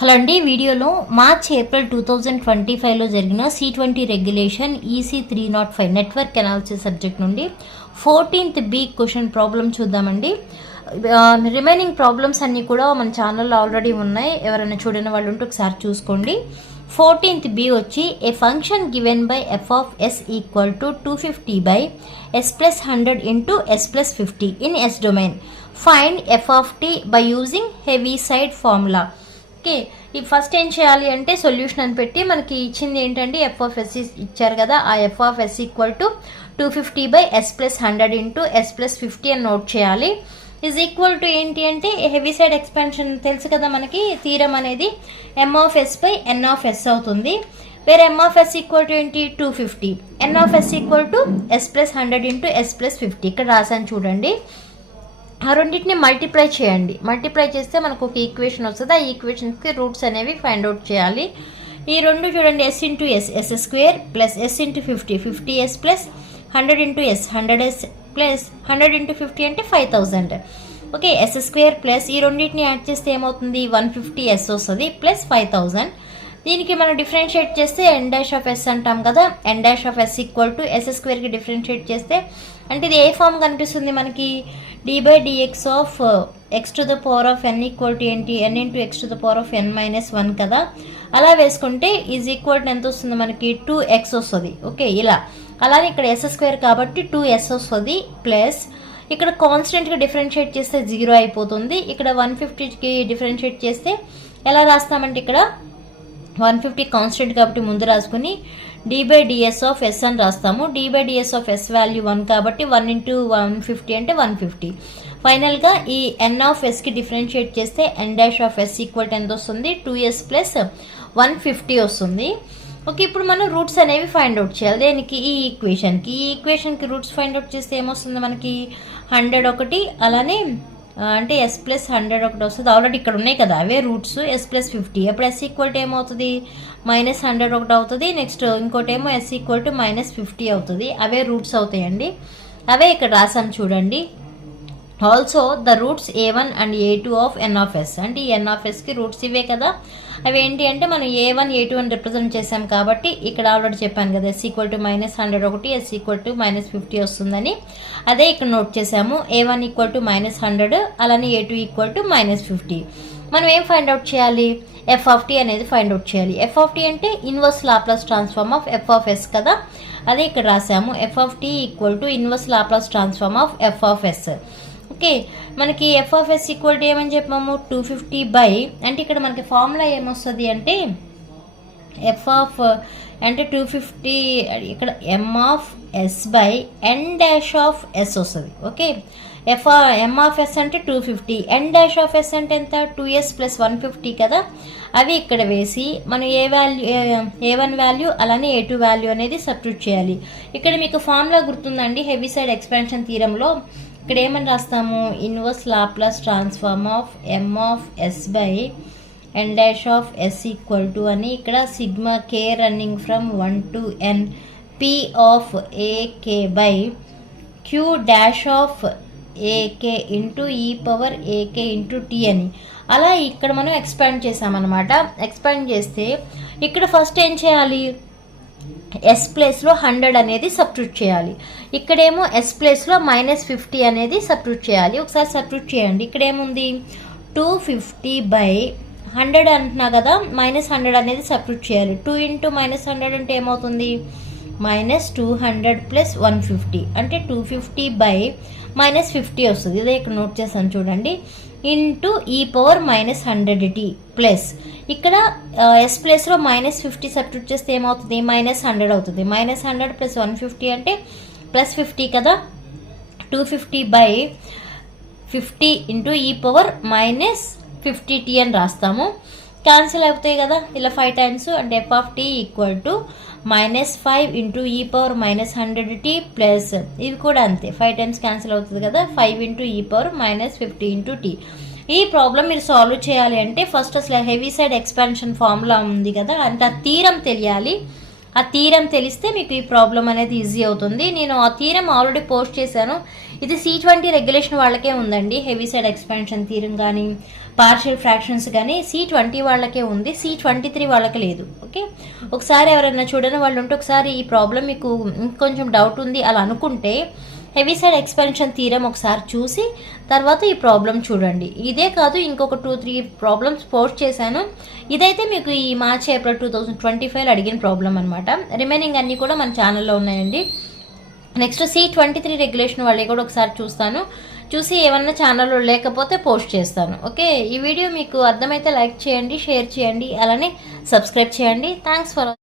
Hello అండి, వీడియోలో March April 2025లో జరిగిన C20 regulation EC 305 network analysis subject నుండి 14th B క్వశ్చన్ ప్రాబ్లం చూద్దామండి. రిమైనింగ్ ప్రాబ్లమ్స్ అన్నీ కూడా మన ఛానల్లో ఆల్రెడీ ఉన్నాయి. ఎవరైనా చూడని వాళ్ళు ఉంటే ఒకసారి చూసుకోండి. 14th B వచ్చి a function given by f of s equal to 250 by s plus 100 into s plus 50 in s domain. Find f of t by using Heaviside formula. Okay, ఈ first ఏం చేయాలి అంటే solution అని పెట్టి మనకి ఇచ్చింది ఏంటంటే ఎఫ్ ఆఫ్ ఎస్ ఇచ్చారు కదా, ఆ F of S equal to 250 by S plus 100 into S plus 50 అని నోట్ చేయాలి. ఈజ్ ఈక్వల్ టు ఏంటి అంటే హెవీ సైడ్ ఎక్స్పాన్షన్ తెలుసు కదా మనకి, థీరం అనేది M of S by N of S అవుతుంది. వేరే M of S equal to ఏంటి 250, N of S equal to S plus 100 into S plus 50. ఇక్కడ రాసాను చూడండి. ఆ రెండింటిని మల్టిప్లై చేయండి. మల్టిప్లై చేస్తే మనకు ఒక ఈక్వేషన్ వస్తుంది. ఆ ఈక్వేషన్స్కి రూట్స్ అనేవి ఫైండ్ అవుట్ చేయాలి. ఈ రెండు చూడండి, S into S S square plus S into 50 50s plus 100 into S 100s plus 100 into 50 అంటే 5000. ఓకే, ఎస్ స్క్వేర్ ప్లస్ ఈ రెండింటిని యాడ్ చేస్తే ఏమవుతుంది 150s వస్తుంది ప్లస్ 5000. దీనికి మనం డిఫరెన్షియేట్ చేస్తే ఎన్ డాష్ ఆఫ్ ఎస్ అంటాం కదా, N dash of S equal to S స్క్వేర్కి డిఫరెన్షియేట్ చేస్తే అంటే ఇది ఏ ఫామ్ కనిపిస్తుంది మనకి, D by DX of X to the power of N equal to ఏంటి N into X to the power of N minus 1 కదా. అలా వేసుకుంటే ఈజ్ ఈక్వల్ టు ఎంత వస్తుంది మనకి 2x వస్తుంది. ఓకే, ఇలా అలానే ఇక్కడ ఎస్ స్క్వేర్ కాబట్టి 2s వస్తుంది ప్లస్ ఇక్కడ కాన్స్టెంట్గా డిఫరెన్షియేట్ చేస్తే 0 అయిపోతుంది. ఇక్కడ 150కి డిఫరెన్షియేట్ చేస్తే ఎలా రాస్తామంటే ఇక్కడ 150 కాన్స్టెంట్ కాబట్టి ముందు రాసుకుని D by DS of S అని రాస్తాము. D by DS of S value 1 కాబట్టి 1 ఇంటూ 150 అంటే 150. ఫైనల్గా ఈ ఎన్ ఆఫ్ ఎస్కి డిఫరెన్షియేట్ చేస్తే ఎన్ డాష్ ఆఫ్ ఎస్ ఈక్వల్ ఎంత వస్తుంది 2s ప్లస్ 150 వస్తుంది. ఓకే, ఇప్పుడు మనం రూట్స్ అనేవి ఫైండ్ అవుట్ చేయాలి. దేనికి ఈ ఈక్వేషన్కి రూట్స్ ఫైండ్ అవుట్ చేస్తే ఏమొస్తుంది మనకి 100 ఒకటి, అలానే అంటే ఎస్ ప్లస్ 100 ఒకటి వస్తుంది. ఆల్రెడీ ఇక్కడ ఉన్నాయి కదా అవే రూట్స్ ఎస్ ప్లస్ 50. అప్పుడు ఎస్ ఈక్వల్ టు ఏమవుతుంది మైనస్ 100 ఒకటి అవుతుంది. నెక్స్ట్ ఇంకోటి ఏమో ఎస్ ఈక్వల్ టు మైనస్ 50 అవుతుంది. అవే రూట్స్ అవుతాయండి. అవే ఇక్కడ రాసాం చూడండి. Also the roots a1 and a2 of N of S. అంటే ఈ ఎన్ ఆఫ్ ఎస్కి రూట్స్ ఇవే కదా. అవి ఏంటి అంటే మనం a1 a2 అని రిప్రజెంట్ చేసాం కాబట్టి ఇక్కడ ఆల్రెడీ చెప్పాను కదా ఎస్ ఈక్వల్ టు మైనస్ 100 ఒకటి, ఎస్ ఈక్వల్ టు మైనస్ 50 వస్తుందని. అదే ఇక్కడ నోట్ చేసాము. a1 ఈక్వల్ టు మైనస్ 100, అలానే a2 ఈక్వల్ టు మైనస్ 50. మనం ఏం ఫైండ్ అవుట్ చేయాలి, ఎఫ్ ఆఫ్ టీ అనేది ఫైండ్ అవుట్ చేయాలి. ఎఫ్ ఆఫ్ టీ అంటే inverse Laplace transform of F of S కదా. అదే ఇక్కడ రాసాము F of tea equal to inverse Laplace transform of F of S. Okay, మనకి F of S equal to ఏమని చెప్పాము 250 బై, అంటే ఇక్కడ మనకి ఫార్ములా ఏమొస్తుంది అంటే ఎఫ్ ఆఫ్ అంటే 250 ఇక్కడ M of S by N dash of S వస్తుంది. ఓకే, ఎమ్ ఆఫ్ ఎస్ అంటే 250, ఎన్ డాష్ ఆఫ్ ఎస్ అంటే ఎంత 2s ప్లస్ 150 కదా. అవి ఇక్కడ వేసి మనం a1 వాల్యూ అలానే a2 వాల్యూ అనేది సబ్స్టిట్యూట్ చేయాలి. ఇక్కడ మీకు ఫార్ములా గుర్తుందండి, హెవీ సైడ్ ఎక్స్పాన్షన్ థీరంలో ఇక్కడ ఏమని రాస్తాము inverse Laplace transform of M of S by N dash of S equal to అని ఇక్కడ sigma K running from 1 to n p of a k by Q dash of a k into e power a k into t అని. అలా ఇక్కడ మనం expand చేసామన్నమాట. Expand చేస్తే ఇక్కడ first ఏం చేయాలి ఎస్ ప్లేస్లో 100 అనేది సబ్స్టిట్యూట్ చేయాలి. ఇక్కడేమో ఎస్ ప్లేస్లో మైనస్ 50 అనేది సబ్స్టిట్యూట్ చేయాలి. ఒకసారి సబ్స్టిట్యూట్ చేయండి. ఇక్కడ ఏముంది 250 బై 100 అంటున్నా కదా, మైనస్ 100 అనేది సబ్స్టిట్యూట్ చేయాలి. 2 ఇంటూ మైనస్ 100 అంటే ఏమవుతుంది మైనస్ 200 ప్లస్ 150 అంటే 250 బై మైనస్ 50 వస్తుంది. ఇదే ఇక్కడ నోట్ చేస్తాను చూడండి, into e power minus 100t plus ఇక్కడ ఎస్ ప్లేస్లో మైనస్ 50 సబ్స్టిట్యూట్ చేస్తే ఏమవుతుంది మైనస్ 100 అవుతుంది. మైనస్ 100 ప్లస్ 150 అంటే ప్లస్ 50 కదా. 250 by 50 into e power minus 50t అని రాస్తాము. క్యాన్సిల్ అవుతాయి కదా ఇలా 5 టైమ్స్, అంటే F of tea equal to minus 5 into e power minus 100t plus ఇది కూడా అంతే 5 టైమ్స్ క్యాన్సిల్ అవుతుంది కదా 5 into e power minus 50 into tea. ఈ ప్రాబ్లం మీరు సాల్వ్ చేయాలి అంటే ఫస్ట్ అసలు హెవీ సైడ్ ఎక్స్పాన్షన్ ఫార్ములా ఉంది కదా, అంటే ఆ థీరం తెలియాలి. ఆ థీరం తెలిస్తే మీకు ఈ ప్రాబ్లం అనేది ఈజీ అవుతుంది. నేను ఆ థీరం ఆల్రెడీ పోస్ట్ చేశాను. ఇది C20 రెగ్యులేషన్ వాళ్ళకే ఉందండి. హెవీ సైడ్ ఎక్స్పాన్షన్ థీరం కానీ పార్షియల్ ఫ్రాక్షన్స్ కానీ C20 వాళ్ళకే ఉంది, C23 వాళ్ళకి లేదు. ఓకే, ఒకసారి ఎవరైనా చూడని వాళ్ళు ఉంటే ఒకసారి ఈ ప్రాబ్లం మీకు ఇంకొంచెం డౌట్ ఉంది అలా అనుకుంటే హెవీ సైడ్ ఎక్స్పాన్షన్ థీరం ఒకసారి చూసి తర్వాత ఈ ప్రాబ్లం చూడండి. ఇదే కాదు ఇంకొక 2-3 ప్రాబ్లమ్స్ పోస్ట్ చేశాను. ఇదైతే మీకు ఈ మార్చ్ ఏప్రిల్ 2025 అడిగిన ప్రాబ్లం అనమాట. రిమైనింగ్ అన్నీ కూడా మన ఛానల్లో ఉన్నాయండి. నెక్స్ట్ C23 రెగ్యులేషన్ వాళ్ళే కూడా ఒకసారి చూసి ఏమన్నా ఛానల్లో లేకపోతే పోస్ట్ చేస్తాను. ఓకే, ఈ వీడియో మీకు అర్థమైతే లైక్ చేయండి, షేర్ చేయండి, అలానే సబ్స్క్రైబ్ చేయండి. Thanks for